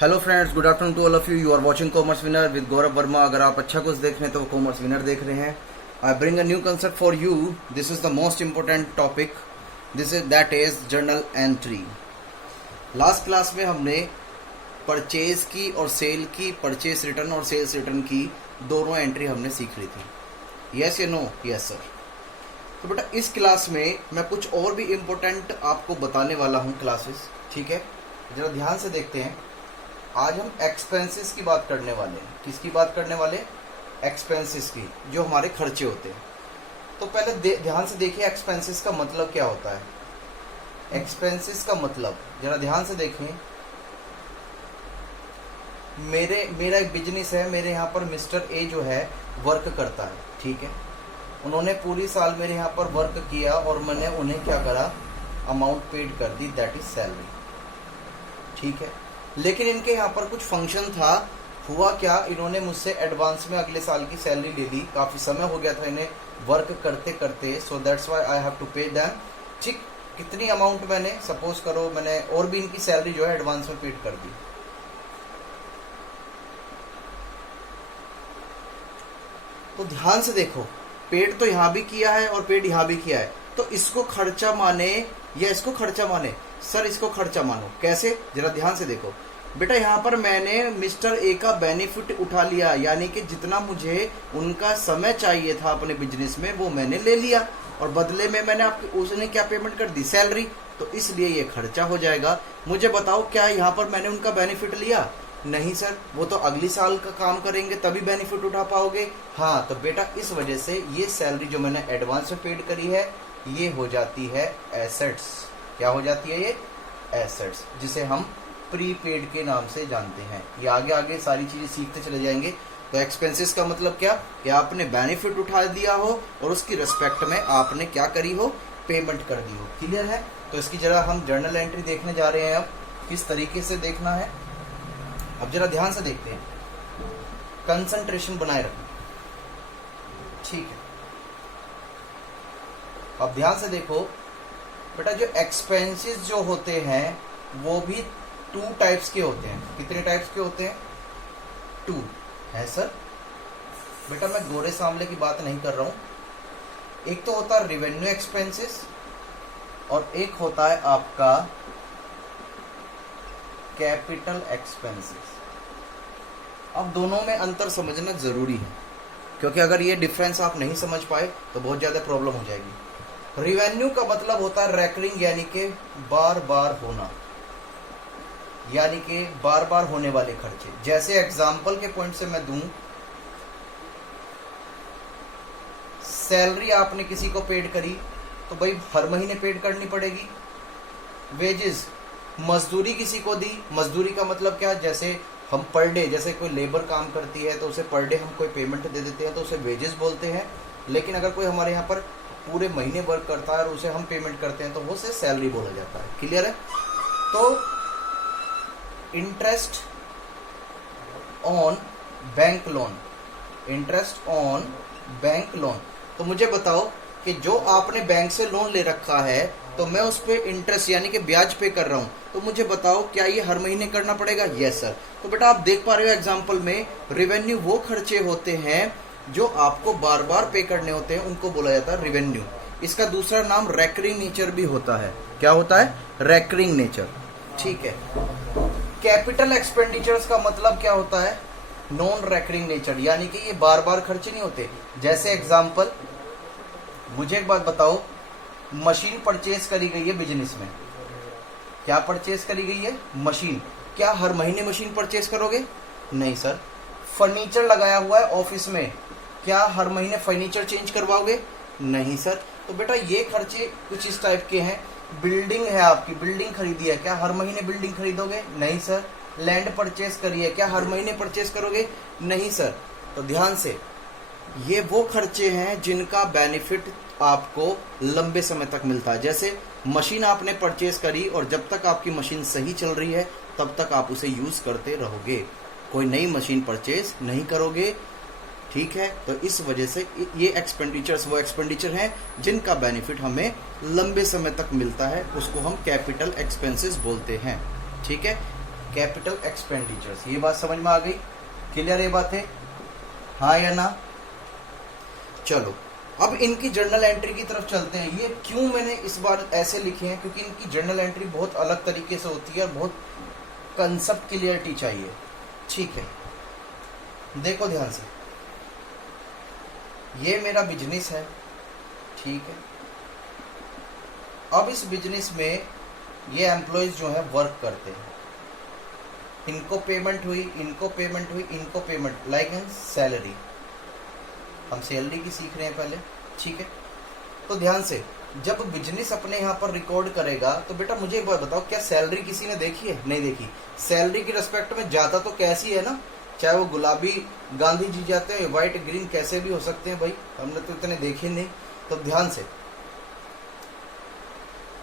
Hello friends, good afternoon to all of you. You are watching commerce winner with Gaurav Varma. अगर आप अच्छा कुछ देख रहे हैं तो कॉमर्स विनर देख रहे हैं। I bring a new concept for you. This is the most important topic. That is journal entry. Last class में हमने परचेज की और सेल की, परचेज रिटर्न और सेल्स रिटर्न की दोनों एंट्री हमने सीख ली थी। यस या नो? Yes sir. तो बेटा इस क्लास में मैं कुछ और भी इम्पोर्टेंट आपको बताने वाला हूँ क्लासेस। ठीक है, जरा ध्यान से देखते हैं। आज हम एक्सपेंसेस की बात करने वाले हैं। किसकी बात करने वाले? एक्सपेंसेस की, जो हमारे खर्चे होते हैं। तो पहले ध्यान से देखिए एक्सपेंसेस का मतलब क्या होता है। एक्सपेंसेस का मतलब जरा ध्यान से देखें। मेरा एक बिजनेस है। मेरे यहाँ पर मिस्टर ए जो है वर्क करता है। ठीक है, उन्होंने पूरी साल मेरे यहाँ पर वर्क किया और मैंने उन्हें क्या करा, अमाउंट पेड कर दी, दैट इज सैलरी। ठीक है, लेकिन इनके यहाँ पर कुछ फंक्शन था। हुआ क्या, इन्होंने मुझसे एडवांस में अगले साल की सैलरी ले ली। काफ़ी समय हो गया था इन्हें वर्क करते करते, so that's why I have to pay them. ठीक, कितनी अमाउंट मैंने, सपोज करो मैंने और भी इनकी सैलरी जो है एडवांस में पेड कर दी। तो ध्यान से देखो, पेड तो यहाँ भी किया है और पेड यहाँ भी किया है। तो इसको खर्चा माने या इसको खर्चा माने? सर इसको खर्चा मानो। कैसे? जरा ध्यान से देखो बेटा। यहाँ पर मैंने मिस्टर ए का बेनिफिट उठा लिया, यानी कि जितना मुझे उनका समय चाहिए था अपने बिजनेस में वो मैंने ले लिया, और बदले में मैंने उसने क्या पेमेंट कर दी? सैलरी। तो इसलिए ये खर्चा हो जाएगा। मुझे बताओ, क्या यहाँ पर मैंने उनका बेनिफिट लिया? नहीं सर, वो तो अगली साल का काम करेंगे तभी बेनिफिट उठा पाओगे। हाँ, तो बेटा इस वजह से ये सैलरी जो मैंने एडवांस में पेड करी है ये हो जाती है एसेट्स। क्या हो जाती है? ये एसेट्स, जिसे हम प्रीपेड के नाम से जानते हैं। ये आगे आगे सारी चीजें सीखते चले जाएंगे। तो एक्सपेंसेस का मतलब क्या? कि आपने बेनिफिट उठा दिया हो और उसकी रिस्पेक्ट में आपने क्या करी हो, पेमेंट कर दी हो। क्लियर है? तो इसकी जरा हम जर्नल एंट्री देखने जा रहे हैं। अब किस तरीके से देखना है, अब जरा ध्यान से देखते हैं। कंसंट्रेशन बनाए रखना। ठीक है, अब ध्यान से देखो बेटा, जो एक्सपेंसेस जो होते हैं वो भी 2 टाइप्स के होते हैं। कितने टाइप्स के होते हैं? 2 है सर। बेटा मैं गोरे सामले की बात नहीं कर रहा हूं। एक तो होता है रेवेन्यू एक्सपेंसेस और एक होता है आपका कैपिटल एक्सपेंसेस। अब दोनों में अंतर समझना जरूरी है, क्योंकि अगर ये डिफरेंस आप नहीं समझ पाए तो बहुत ज्यादा प्रॉब्लम हो जाएगी। रिवेन्यू का मतलब होता है रैकरिंग, यानी कि बार बार होना, यानी कि बार बार होने वाले खर्चे। जैसे एग्जाम्पल के पॉइंट से मैं दूं, सैलरी आपने किसी को पेड करी तो भाई हर महीने पेड करनी पड़ेगी। वेजेस, मजदूरी किसी को दी। मजदूरी का मतलब क्या? जैसे हम पर डे, जैसे कोई लेबर काम करती है तो उसे पर डे हम कोई पेमेंट दे देते हैं तो उसे वेजेस बोलते हैं। लेकिन अगर कोई हमारे यहाँ पर पूरे महीने वर्क करता है और उसे हम पेमेंट करते हैं तो वो उसे सैलरी बोला जाता है। क्लियर है? तो interest on bank loan, interest on bank loan. तो मुझे बताओ कि जो आपने बैंक से लोन ले रखा है तो मैं उस पर इंटरेस्ट यानी कि ब्याज पे कर रहा हूं, तो मुझे बताओ क्या ये हर महीने करना पड़ेगा? Yes sir. तो बेटा आप देख पा रहे हो एग्जांपल में, रेवेन्यू वो खर्चे होते हैं जो आपको बार बार पे करने होते हैं, उनको बोला जाता है रेवेन्यू। इसका दूसरा नाम रैकरिंग नेचर भी होता है। क्या होता है? Recurring nature. ठीक है। कैपिटल एक्सपेंडिचर्स का मतलब क्या होता है? नॉन रैकरिंग नेचर, यानी कि ये बार बार खर्चे नहीं होते। जैसे एग्जांपल, मुझे एक बात बताओ, मशीन परचेज करी गई है बिजनेस में। क्या परचेज करी गई है? मशीन। क्या हर महीने मशीन परचेज करोगे? नहीं सर। फर्नीचर लगाया हुआ है ऑफिस में, क्या हर महीने फर्नीचर चेंज करवाओगे? नहीं सर। तो बेटा ये खर्चे कुछ इस टाइप के हैं। बिल्डिंग है आपकी, बिल्डिंग खरीदी है, क्या हर महीने बिल्डिंग खरीदोगे? नहीं सर। लैंड परचेज करी है, क्या हर महीने परचेज करोगे? नहीं सर। तो ध्यान से, ये वो खर्चे हैं जिनका बेनिफिट आपको लंबे समय तक मिलता है। जैसे मशीन आपने परचेज करी और जब तक आपकी मशीन सही चल रही है तब तक आप उसे यूज करते रहोगे, कोई नई मशीन परचेज नहीं करोगे। ठीक है, तो इस वजह से ये एक्सपेंडिचर्स वो एक्सपेंडिचर हैं जिनका बेनिफिट हमें लंबे समय तक मिलता है, उसको हम कैपिटल एक्सपेंसेस बोलते हैं। ठीक है, कैपिटल एक्सपेंडिचर्स। ये बात समझ में आ गई? क्लियर ये बात है, हाँ या ना? चलो अब इनकी जर्नल एंट्री की तरफ चलते हैं। ये क्यों मैंने इस बार ऐसे लिखे हैं, क्योंकि इनकी जर्नल एंट्री बहुत अलग तरीके से होती है और बहुत कंसेप्ट क्लियरिटी चाहिए। ठीक है, देखो ध्यान से, ये मेरा बिजनेस है, ठीक है। अब इस बिजनेस में ये एम्प्लॉयज जो है वर्क करते हैं, इनको पेमेंट हुई, इनको पेमेंट हुई, इनको पेमेंट, लाइक इन सैलरी। हम सैलरी की सीख रहे हैं पहले, ठीक है। तो ध्यान से, जब बिजनेस अपने यहाँ पर रिकॉर्ड करेगा तो बेटा मुझे एक बात बताओ, क्या सैलरी किसी ने देखी है? नहीं देखी। सैलरी की रिस्पेक्ट में जाता तो कैसी है ना, चाहे वो गुलाबी गांधी जी जाते हैं, व्हाइट ग्रीन कैसे भी हो सकते हैं भाई, हमने तो इतने देखे नहीं। तो ध्यान से,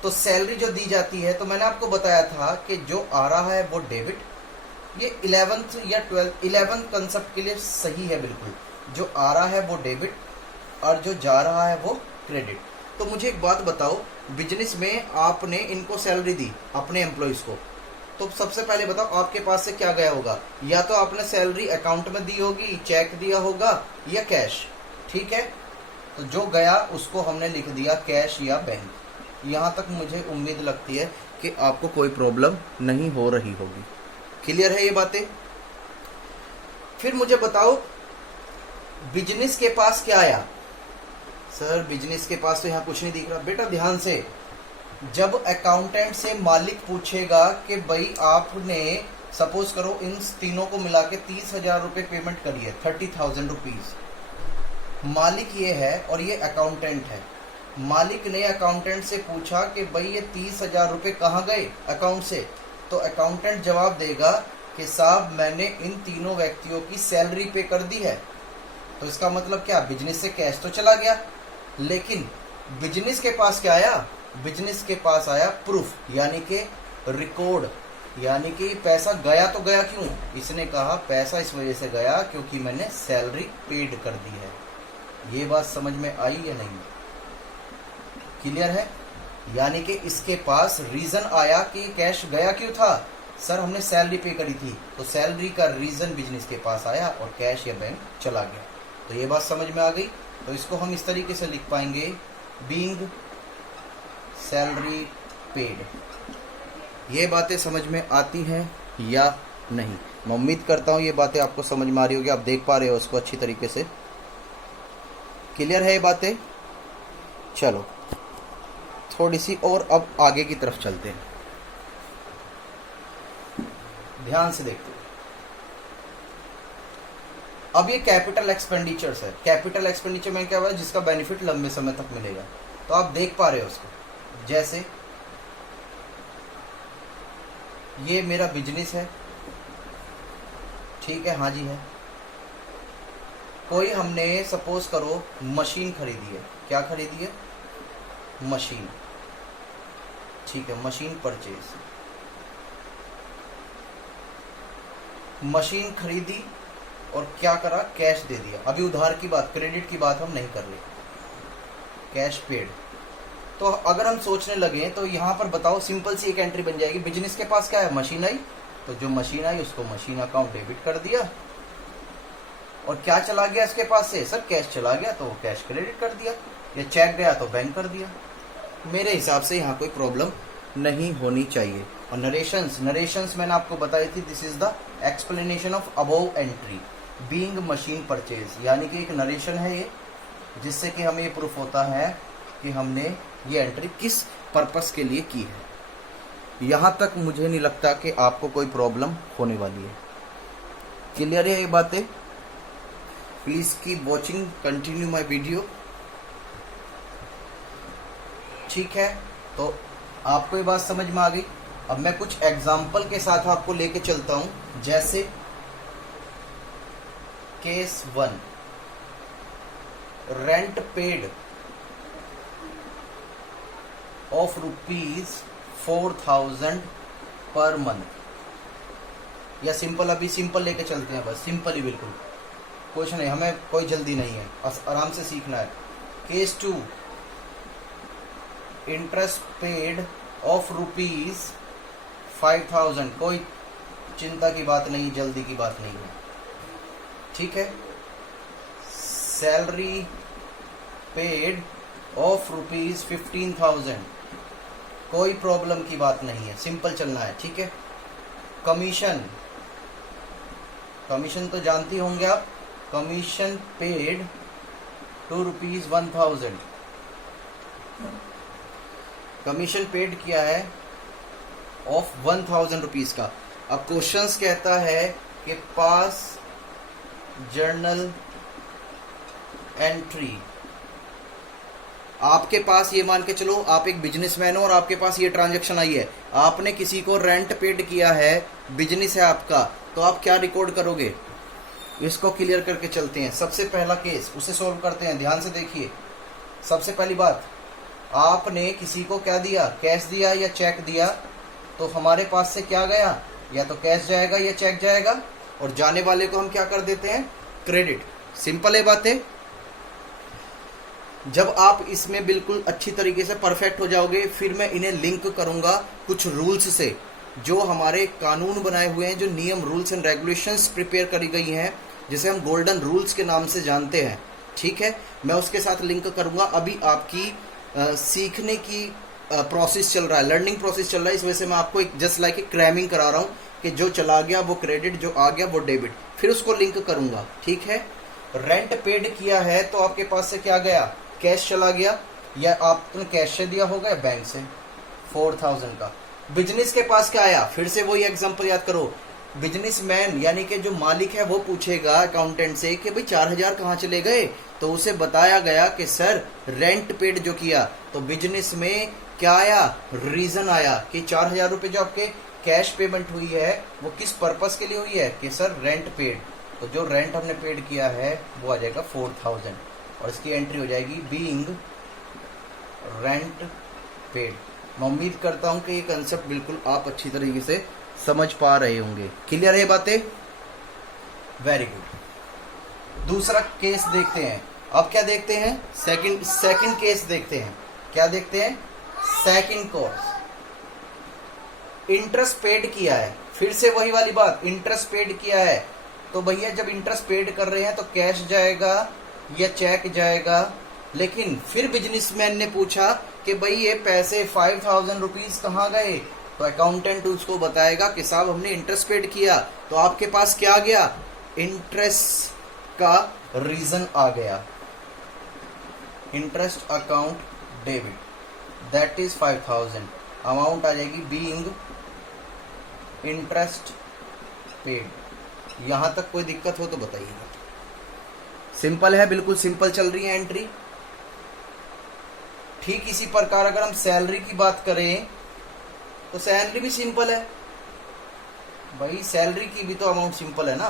तो सैलरी जो दी जाती है, तो मैंने आपको बताया था कि जो आ रहा है वो डेबिट, ये 11th या 11th कंसेप्ट के लिए सही है बिल्कुल। जो आ रहा है वो डेबिट और जो जा रहा है वो क्रेडिट। तो मुझे एक बात बताओ, बिजनेस में आपने इनको सैलरी दी अपने एम्प्लॉयज को, तो सबसे पहले बताओ आपके पास से क्या गया होगा? या तो आपने सैलरी अकाउंट में दी होगी, चेक दिया होगा, या कैश, ठीक है। तो जो गया उसको हमने लिख दिया कैश या बैंक। यहाँ तक मुझे उम्मीद लगती है कि आपको कोई प्रॉब्लम नहीं हो रही होगी। क्लियर है ये बातें? फिर मुझे बताओ बिजनेस के पास क्या आया? सर बिजनेस के पास तो यहाँ कुछ नहीं दिख रहा। बेटा ध्यान से, जब अकाउंटेंट से मालिक पूछेगा कि भाई आपने सपोज करो इन तीनों को मिला के 30,000 रुपये पेमेंट करी है, 30,000 रुपीज। मालिक ये है और ये अकाउंटेंट है। मालिक ने अकाउंटेंट से पूछा कि भाई ये 30,000 रुपये कहाँ गए अकाउंट से, तो अकाउंटेंट जवाब देगा कि साहब मैंने इन तीनों व्यक्तियों की सैलरी पे कर दी है। तो इसका मतलब क्या, बिजनेस से कैश तो चला गया, लेकिन बिजनेस के पास क्या आया? बिजनेस के पास आया प्रूफ, यानी कि रिकॉर्ड, यानी कि पैसा गया तो गया क्यों? इसने कहा पैसा इस वजह से गया क्योंकि मैंने सैलरी पेड कर दी है। ये बात समझ में आई या नहीं? क्लियर है? यानी कि इसके पास रीजन आया कि कैश गया क्यों था? सर हमने सैलरी पे करी थी, तो सैलरी का रीजन बिजनेस के पास आया और कैश या बैंक चला गया। तो ये बात समझ में आ गई। तो इसको हम इस तरीके से लिख पाएंगे, बीइंग सैलरी पेड। ये बातें समझ में आती हैं या नहीं? मैं उम्मीद करता हूँ ये बातें आपको समझ में आ रही होगी, आप देख पा रहे हो उसको अच्छी तरीके से। क्लियर है ये बातें? चलो थोड़ी सी और अब आगे की तरफ चलते हैं, ध्यान से देखते हैं। अब ये कैपिटल एक्सपेंडिचर्स है। कैपिटल एक्सपेंडिचर में क्या हुआ, जिसका बेनिफिट लंबे समय तक मिलेगा। तो आप देख पा रहे हो उसको, जैसे ये मेरा बिजनेस है, ठीक है, हाँ जी है। कोई हमने सपोज करो मशीन खरीदी है। क्या खरीदी है? मशीन, ठीक है, मशीन परचेज। मशीन खरीदी और क्या करा, कैश दे दिया। अभी उधार की बात, क्रेडिट की बात हम नहीं कर रहे, कैश पेड। तो अगर हम सोचने लगे तो यहाँ पर बताओ सिंपल सी एक एंट्री बन जाएगी। बिजनेस के पास क्या है, मशीन आई, तो जो मशीन आई उसको मशीन अकाउंट डेबिट कर दिया। और क्या चला गया इसके पास से? सर कैश चला गया, तो कैश क्रेडिट कर दिया। या चेक गया तो बैंक कर दिया। मेरे हिसाब से यहाँ कोई प्रॉब्लम नहीं होनी चाहिए। और नरेशंस मैंने आपको बताई थी, this is the explanation of above entry being machine purchase. यानी कि एक नरेशन है ये, जिससे कि हमें ये प्रूफ होता है कि हमने ये एंट्री किस पर्पस के लिए की है। यहाँ तक मुझे नहीं लगता कि आपको कोई प्रॉब्लम होने वाली है। क्लियर है ये बातें? Please keep watching, continue my video. ठीक है, तो आपको ये बात समझ में आ गई। अब मैं कुछ एग्जाम्पल के साथ आपको लेके चलता हूं, जैसे case 1, rent paid of ₹4,000 per month. या सिंपल, अभी सिंपल लेके चलते हैं, बस सिंपल ही, बिल्कुल कुछ नहीं, हमें कोई जल्दी नहीं है, आराम से सीखना है। Case 2, interest paid of ₹5,000। कोई चिंता की बात नहीं, जल्दी की बात नहीं है, ठीक है। सैलरी पेड ऑफ ₹15,000, कोई प्रॉब्लम की बात नहीं है, सिंपल चलना है, ठीक है। कमीशन, कमीशन तो जानती होंगे आप, कमीशन पेड ₹1,000, कमीशन पेड किया है ऑफ ₹1,000 का। अब क्वेश्चंस कहता है कि पास जर्नल एंट्री, आपके पास ये मान के चलो आप एक बिजनेसमैन हो और आपके पास ये ट्रांजैक्शन आई है, आपने किसी को रेंट पेड किया है, बिजनेस है आपका, तो आप क्या रिकॉर्ड करोगे? इसको क्लियर करके चलते हैं। सबसे पहला केस उसे सॉल्व करते हैं, ध्यान से देखिए। सबसे पहली बात, आपने किसी को क्या दिया, कैश दिया या चेक दिया, तो हमारे पास से क्या गया, या तो कैश जाएगा या चेक जाएगा, और जाने वाले को हम क्या कर देते हैं, क्रेडिट। सिंपल है बातें। जब आप इसमें बिल्कुल अच्छी तरीके से परफेक्ट हो जाओगे, फिर मैं इन्हें लिंक करूंगा कुछ रूल्स से, जो हमारे कानून बनाए हुए हैं, जो नियम, रूल्स एंड रेगुलेशंस प्रिपेयर करी गई हैं, जिसे हम गोल्डन रूल्स के नाम से जानते हैं, ठीक है। मैं उसके साथ लिंक करूंगा। अभी आपकी सीखने की प्रोसेस चल रहा है, लर्निंग प्रोसेस चल रहा है, इस वजह से मैं आपको एक जस्ट लाइक ए क्रैमिंग करा रहा हूँ कि जो चला गया वो क्रेडिट, जो आ गया वो डेबिट, फिर उसको लिंक करूंगा, ठीक है। रेंट पेड किया है तो आपके पास से क्या गया, कैश चला गया, या आपने कैश से दिया होगा या बैंक से, 4,000 का। बिजनेस के पास क्या आया, फिर से वही एग्जांपल याद करो। बिजनेसमैन यानी कि जो मालिक है वो पूछेगा अकाउंटेंट से कि भाई 4,000 कहाँ चले गए, तो उसे बताया गया कि सर रेंट पेड जो किया, तो बिजनेस में क्या आया, रीजन आया कि 4,000 रुपये जो आपके कैश पेमेंट हुई है वो किस पर्पस के लिए हुई है, कि सर रेंट पेड, तो जो रेंट हमने पेड किया है वो आ जाएगा 4,000, और इसकी एंट्री हो जाएगी बीइंग रेंट पेड। मैं उम्मीद करता हूं कि ये कंसेप्ट बिल्कुल आप अच्छी तरीके से समझ पा रहे होंगे। क्लियर है ये बातें? Very good. दूसरा केस देखते हैं। अब क्या देखते हैं, सेकंड केस देखते हैं। क्या देखते हैं, सेकंड कोर्स। इंटरेस्ट पेड किया है, फिर से वही वाली बात, इंटरेस्ट पेड किया है, तो भैया जब इंटरेस्ट पेड कर रहे हैं तो कैश जाएगा या चेक जाएगा। लेकिन फिर बिजनेसमैन ने पूछा कि भाई ये पैसे 5,000 रुपीज कहाँ गए, तो अकाउंटेंट उसको बताएगा कि साहब हमने इंटरेस्ट पेड किया, तो आपके पास क्या आ गया, इंटरेस्ट का रीजन आ गया, interest account debit, that is 5,000, amount आ जाएगी बीइंग इंटरेस्ट पेड। यहां तक कोई दिक्कत हो तो बताइएगा। सिंपल है, बिल्कुल सिंपल चल रही है एंट्री। ठीक इसी प्रकार अगर हम सैलरी की बात करें तो सैलरी भी सिंपल है भाई, सैलरी की भी तो अमाउंट सिंपल है ना,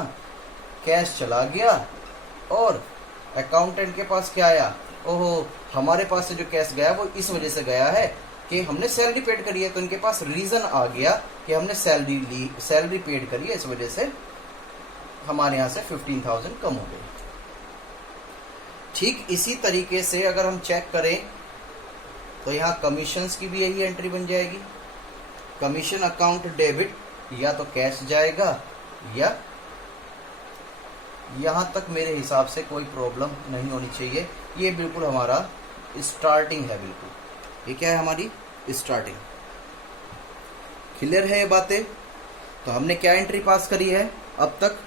कैश चला गया और अकाउंटेंट के पास क्या आया, ओहो हमारे पास से जो कैश गया वो इस वजह से गया है कि हमने सैलरी पेड करी है, तो इनके पास रीजन आ गया कि हमने सैलरी ली, सैलरी पेड करी है, इस वजह से हमारे यहां से 15,000 कम हो गए। ठीक इसी तरीके से अगर हम चेक करें तो यहाँ कमीशंस की भी यही एंट्री बन जाएगी, कमीशन अकाउंट डेबिट, या तो कैश जाएगा या, यहां तक मेरे हिसाब से कोई प्रॉब्लम नहीं होनी चाहिए। ये बिल्कुल हमारा स्टार्टिंग है, बिल्कुल ये क्या है, हमारी स्टार्टिंग। क्लियर है ये बातें? तो हमने क्या एंट्री पास करी है, अब तक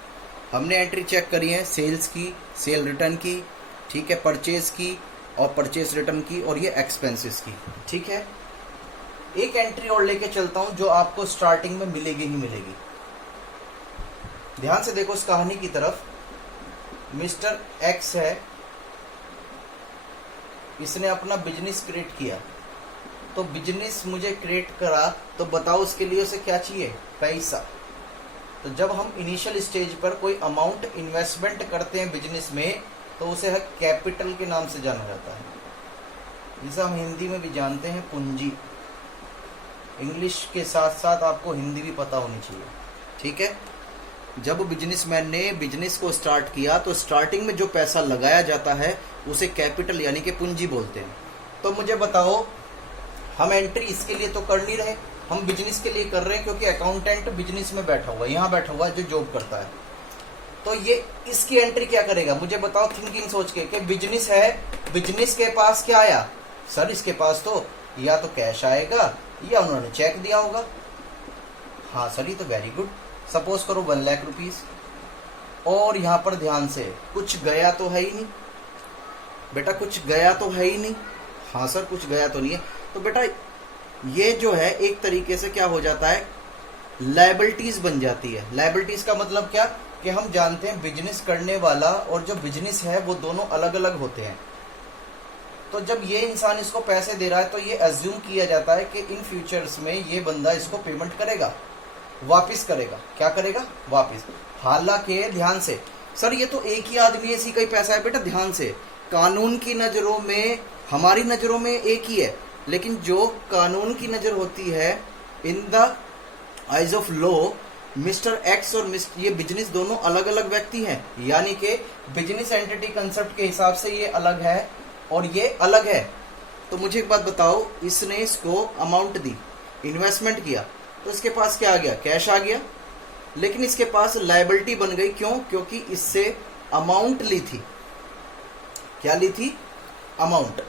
हमने एंट्री चेक करी है सेल्स की, सेल रिटर्न की, ठीक है, परचेज की और परचेज रिटर्न की, और ये एक्सपेंसेस की, ठीक है। एक एंट्री और लेके चलता हूं जो आपको स्टार्टिंग में मिलेगी ही मिलेगी। ध्यान से देखो इस कहानी की तरफ। मिस्टर एक्स है, इसने अपना बिजनेस क्रिएट किया, तो बिजनेस मुझे क्रिएट करा, तो बताओ उसके लिए उसे क्या चाहिए, पैसा। तो जब हम इनिशियल स्टेज पर कोई अमाउंट इन्वेस्टमेंट करते हैं बिजनेस में, तो उसे है कैपिटल के नाम से जाना जाता है, जिसे हम हिंदी में भी जानते हैं पूंजी। इंग्लिश के साथ साथ आपको हिंदी भी पता होनी चाहिए, ठीक है। जब बिजनेसमैन ने बिजनेस को स्टार्ट किया तो स्टार्टिंग में जो पैसा लगाया जाता है उसे कैपिटल यानी कि पूंजी बोलते हैं। तो मुझे बताओ, हम एंट्री इसके लिए तो कर नहीं रहे, हम बिजनेस के लिए कर रहे हैं, क्योंकि अकाउंटेंट बिजनेस में बैठा हुआ है, यहाँ बैठा हुआ है जो जॉब करता है। तो ये इसकी एंट्री क्या करेगा, मुझे बताओ थिंकिंग सोच के कि बिजनेस है, बिजनेस के पास क्या आया सर, इसके पास तो या तो कैश आएगा या उन्होंने चेक दिया होगा। हाँ सर, ये तो वेरी गुड। सपोज करो 1 लाख रुपीज, और यहाँ पर ध्यान से कुछ गया तो है ही नहीं बेटा, कुछ गया तो है ही नहीं। हाँ सर, कुछ गया तो नहीं है। तो बेटा ये जो है एक तरीके से क्या हो जाता है, लायबिलिटीज बन जाती है। लायबिलिटीज का मतलब क्या कि हम जानते हैं बिजनेस करने वाला और जो बिजनेस है वो दोनों अलग अलग होते हैं। तो जब ये इंसान इसको पैसे दे रहा है तो ये अज्यूम किया जाता है कि इन फ्यूचर्स में ये बंदा इसको पेमेंट करेगा, वापस करेगा। क्या करेगा, वापस। हालांकि ध्यान से सर ये तो एक ही आदमी ऐसी का ही पैसा है बेटा, ध्यान से कानून की नज़रों में, हमारी नज़रों में एक ही है, लेकिन जो कानून की नज़र होती है, in the eyes of law, mister x और ये बिजनेस दोनों अलग अलग व्यक्ति हैं, यानी कि बिजनेस एंटिटी कंसेप्ट के हिसाब से ये अलग है और ये अलग है। तो मुझे एक बात बताओ, इसने इसको अमाउंट दी, इन्वेस्टमेंट किया, तो इसके पास क्या आ गया, कैश आ गया, लेकिन इसके पास लायबिलिटी बन गई। क्यों, क्योंकि इससे अमाउंट ली थी। क्या ली थी, अमाउंट।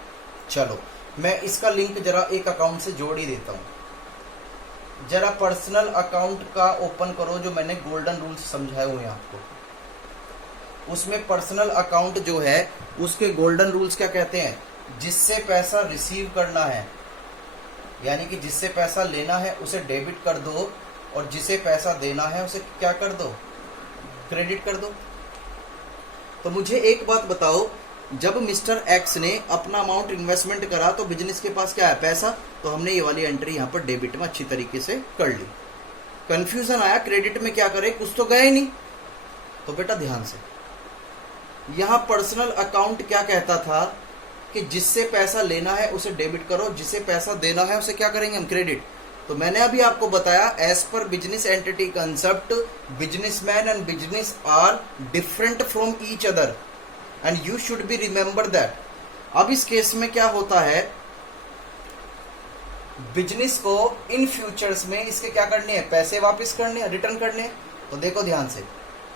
चलो मैं इसका लिंक जरा एक अकाउंट से जोड़ ही देता हूं। जरा पर्सनल अकाउंट का ओपन करो, जो मैंने गोल्डन रूल्स समझाए हुए हैं आपको। उसमें पर्सनल अकाउंट जो है उसके गोल्डन रूल्स क्या कहते हैं, जिससे पैसा रिसीव करना है, यानी कि जिससे पैसा लेना है उसे डेबिट कर दो, और जिसे पैसा देना है उसे क्या कर दो, क्रेडिट कर दो। तो मुझे एक बात बताओ, जब मिस्टर एक्स ने अपना अमाउंट इन्वेस्टमेंट करा तो बिजनेस के पास क्या है, पैसा, तो हमने ये वाली एंट्री यहाँ पर डेबिट में अच्छी तरीके से कर ली। कंफ्यूजन आया, क्रेडिट में क्या करे, कुछ तो गया ही नहीं। तो बेटा ध्यान से, यहाँ पर्सनल अकाउंट क्या कहता था कि जिससे पैसा लेना है उसे डेबिट करो, जिसे पैसा देना है उसे क्या करेंगे हम, क्रेडिट। तो मैंने अभी आपको बताया, as per business entity concept, businessman and business are different from each other and you should be remember that. अब इस केस में क्या होता है, बिजनेस को इन फ्यूचर्स में इसके क्या करने हैं, पैसे वापस करने हैं, रिटर्न करने हैं। तो देखो ध्यान से,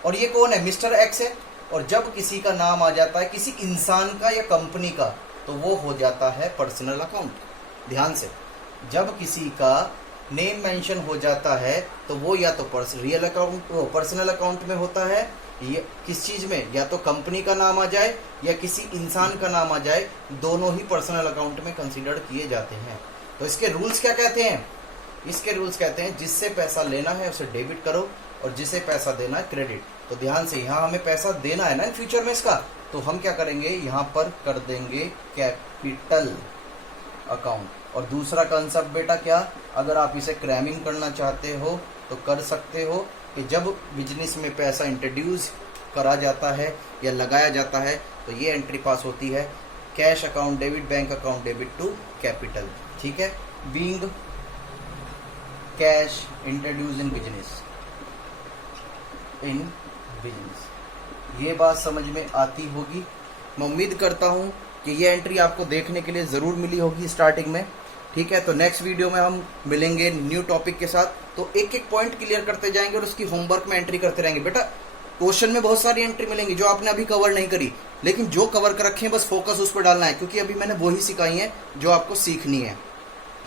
और ये कौन है, मिस्टर एक्स है। और जब किसी का नाम आ जाता है, किसी इंसान का या कंपनी का, तो वो हो जाता है पर्सनल अकाउंट। ध्यान से, जब किसी का नेम मेंशन हो जाता है तो वो या तो रियल अकाउंट, वो पर्सनल अकाउंट में होता है, ये किस चीज में, या तो कंपनी का नाम आ जाए या किसी इंसान का नाम आ जाए, दोनों ही पर्सनल अकाउंट में कंसीडर किए जाते हैं। तो इसके रूल्स क्या कहते हैं, इसके रूल्स कहते हैं जिससे पैसा लेना है उसे डेबिट करो और जिसे पैसा देना है क्रेडिट। तो ध्यान से, यहाँ हमें पैसा देना है ना इन फ्यूचर में इसका, तो हम क्या करेंगे, यहाँ पर कर देंगे कैपिटल अकाउंट। और दूसरा कंसेप्ट बेटा क्या, अगर आप इसे क्रैमिंग करना चाहते हो तो कर सकते हो कि जब बिजनेस में पैसा इंट्रोड्यूस करा जाता है या लगाया जाता है तो ये एंट्री पास होती है, cash account debit, bank account debit to capital. ठीक है, being cash introduce in business, in business. ये बात समझ में आती होगी। मैं उम्मीद करता हूँ कि ये एंट्री आपको देखने के लिए ज़रूर मिली होगी स्टार्टिंग में। ठीक है, तो नेक्स्ट वीडियो में हम मिलेंगे न्यू टॉपिक के साथ। तो एक एक पॉइंट क्लियर करते जाएंगे और उसकी होमवर्क में एंट्री करते रहेंगे। बेटा क्वेश्चन में बहुत सारी एंट्री मिलेंगी जो आपने अभी कवर नहीं करी, लेकिन जो कवर कर रखे हैं बस फोकस उस पर डालना है, क्योंकि अभी मैंने वही सिखाई है जो आपको सीखनी है।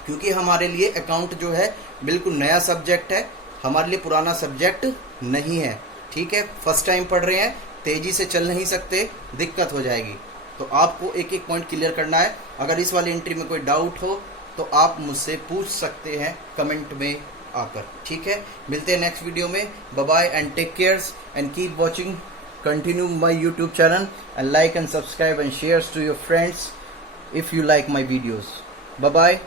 क्योंकि हमारे लिए अकाउंट जो है बिल्कुल नया सब्जेक्ट है, हमारे लिए पुराना सब्जेक्ट नहीं है। ठीक है, फर्स्ट टाइम पढ़ रहे हैं, तेजी से चल नहीं सकते, दिक्कत हो जाएगी। तो आपको एक एक पॉइंट क्लियर करना है। अगर इस वाली एंट्री में कोई डाउट हो तो आप मुझसे पूछ सकते हैं कमेंट में आकर। ठीक है, मिलते हैं नेक्स्ट वीडियो में। Bye bye and take care and keep watching, continue my YouTube channel and like and subscribe and share to your friends if you like my videos. Bye bye.